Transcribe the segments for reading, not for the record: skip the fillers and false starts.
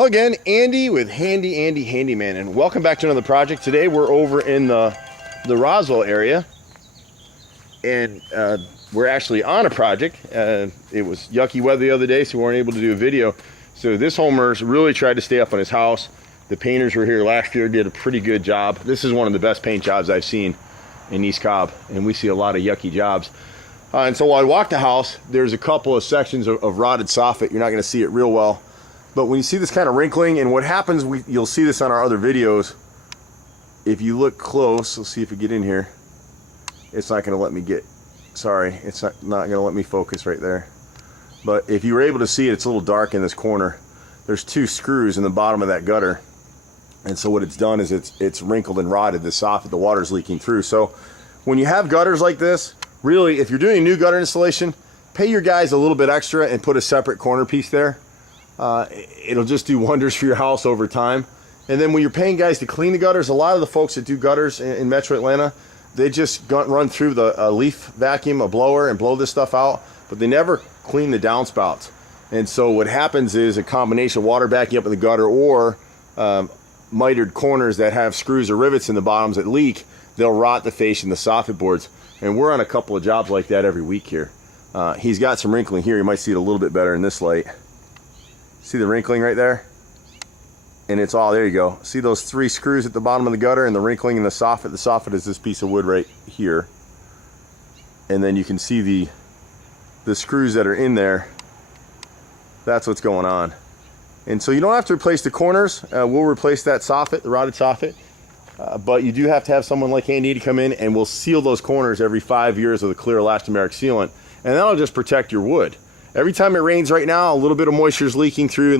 Hello again, Andy with Handy Andy Handyman, and welcome back to another project. Today we're over in the Roswell area, and we're actually on a project. It was yucky weather the other day, so we weren't able to do a video. So this homeowner's really tried to stay up on his house. The painters were here last year, did a pretty good job. This is one of the best paint jobs I've seen in East Cobb, and we see a lot of yucky jobs. And so while I walk the house, there's a couple of sections of rotted soffit. You're not going to see it real well. But when you see this kind of wrinkling, and what happens, you'll see this on our other videos. If you look close, let's see if we get in here. It's not going to let me get, sorry, it's not going to let me focus right there. But if you were able to see it, it's a little dark in this corner. There's two screws in the bottom of that gutter. And so what it's done is it's wrinkled and rotted, the soffit, the water's leaking through. So when you have gutters like this, really, if you're doing a new gutter installation, pay your guys a little bit extra and put a separate corner piece there. It'll just do wonders for your house over time. And then when you're paying guys to clean the gutters, a lot of the folks that do gutters in Metro Atlanta, they just run through the leaf vacuum, a blower, and blow this stuff out, but they never clean the downspouts. And so what happens is a combination of water backing up in the gutter or mitered corners that have screws or rivets in the bottoms that leak, they'll rot the fascia and the soffit boards. And we're on a couple of jobs like that every week here. He's got some wrinkling here. You might see it a little bit better in this light. See the wrinkling right there? And it's all, there you go. See those three screws at the bottom of the gutter and the wrinkling in the soffit? The soffit is this piece of wood right here. And then you can see the screws that are in there. That's what's going on. And so you don't have to replace the corners. We'll replace that soffit, the rotted soffit. But you do have to have someone like Andy to come in, and we'll seal those corners every 5 years with a clear elastomeric sealant. And that'll just protect your wood. Every time it rains right now, a little bit of moisture is leaking through,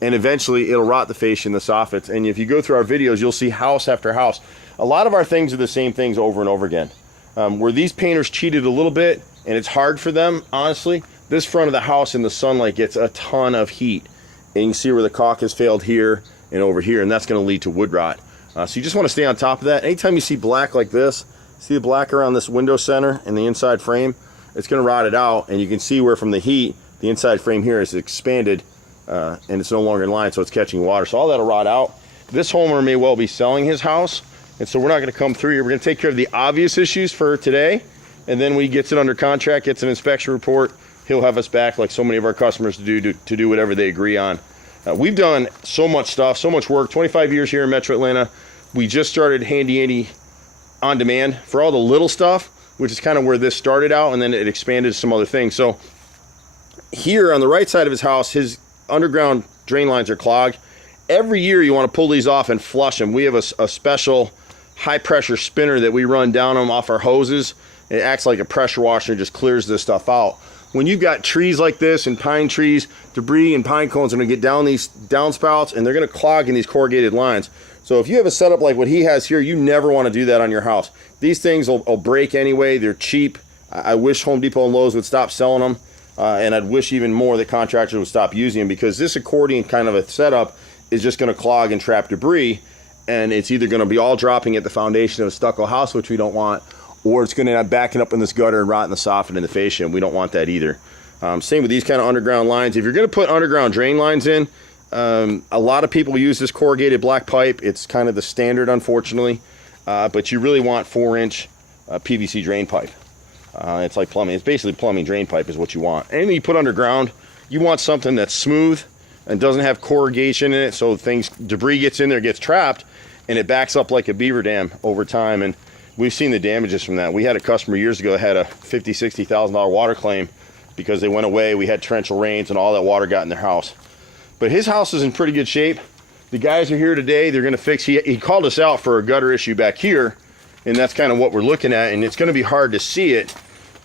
and eventually it'll rot the fascia and the soffits. And if you go through our videos, you'll see house after house. A lot of our things are the same things over and over again. Where these painters cheated a little bit, and it's hard for them, honestly, this front of the house in the sunlight gets a ton of heat. And you can see where the caulk has failed here and over here, and that's going to lead to wood rot. So you just want to stay on top of that. Anytime you see black like this, see the black around this window center and the inside frame, it's going to rot it out, and you can see where from the heat, the inside frame here is expanded and it's no longer in line, so it's catching water. So all that'll rot out. This homeowner may well be selling his house, and so we're not going to come through here. We're going to take care of the obvious issues for today, and then when he gets it under contract, gets an inspection report, he'll have us back like so many of our customers to do whatever they agree on. We've done so much stuff, so much work, 25 years here in Metro Atlanta. We just started Handy Andy on demand for all the little stuff, which is kind of where this started out, and then it expanded to some other things. So here on the right side of his house, his underground drain lines are clogged. Every year you want to pull these off and flush them. We have a special high pressure spinner that we run down them off our hoses. It acts like a pressure washer and just clears this stuff out. When you've got trees like this and pine trees, debris and pine cones are going to get down these downspouts, and they're going to clog in these corrugated lines. So if you have a setup like what he has here, you never want to do that on your house. These things will break anyway. They're cheap. I wish Home Depot and Lowe's would stop selling them, and I'd wish even more that contractors would stop using them, because this accordion kind of a setup is just going to clog and trap debris, and it's either going to be all dropping at the foundation of a stucco house, which we don't want, or it's going to end up backing up in this gutter and rotting the soffit and the fascia, and we don't want that either. Same with these kind of underground lines. If you're going to put underground drain lines in, a lot of people use this corrugated black pipe. It's kind of the standard, unfortunately, but you really want 4-inch PVC drain pipe. It's like plumbing. It's basically plumbing drain pipe is what you want. Anything you put underground, you want something that's smooth and doesn't have corrugation in it, so debris gets in there, gets trapped, and it backs up like a beaver dam over time. And we've seen the damages from that. We had a customer years ago that had a $50,000, $60,000 water claim because they went away. We had torrential rains and all that water got in their house. But his house is in pretty good shape. The guys are here today. They're going to fix. He called us out for a gutter issue back here, and that's kind of what we're looking at. And it's going to be hard to see it,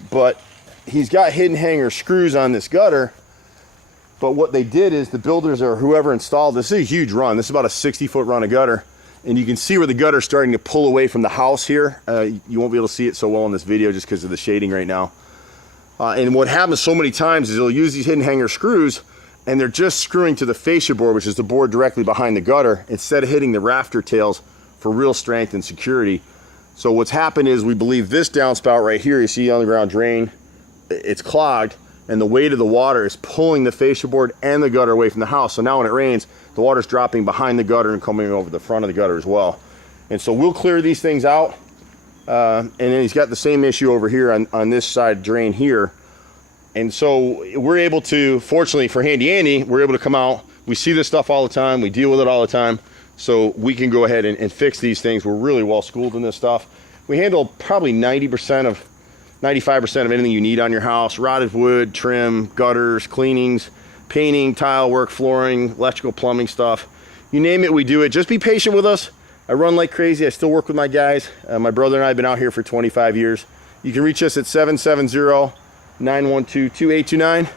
but he's got hidden hanger screws on this gutter. But what they did is the builders or whoever installed this is a huge run. This is about a 60-foot run of gutter, and you can see where the gutter's starting to pull away from the house here. You won't be able to see it so well in this video just because of the shading right now. And what happens so many times is they'll use these hidden hanger screws, and they're just screwing to the fascia board, which is the board directly behind the gutter, instead of hitting the rafter tails for real strength and security. So what's happened is we believe this downspout right here, you see underground drain, it's clogged. and the weight of the water is pulling the fascia board and the gutter away from the house. So now when it rains, the water's dropping behind the gutter and coming over the front of the gutter as well. And so we'll clear these things out. And then he's got the same issue over here on this side drain here. And so we're able to, fortunately for Handy Andy, we're able to come out. We see this stuff all the time. We deal with it all the time. So we can go ahead and fix these things. We're really well schooled in this stuff. We handle probably 95% of anything you need on your house: rotted wood, trim, gutters, cleanings, painting, tile work, flooring, electrical, plumbing stuff. You name it, we do it. Just be patient with us. I run like crazy. I still work with my guys. My brother and I have been out here for 25 years. You can reach us at 770-912-2829.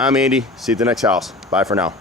I'm Andy. See you at the next house. Bye for now.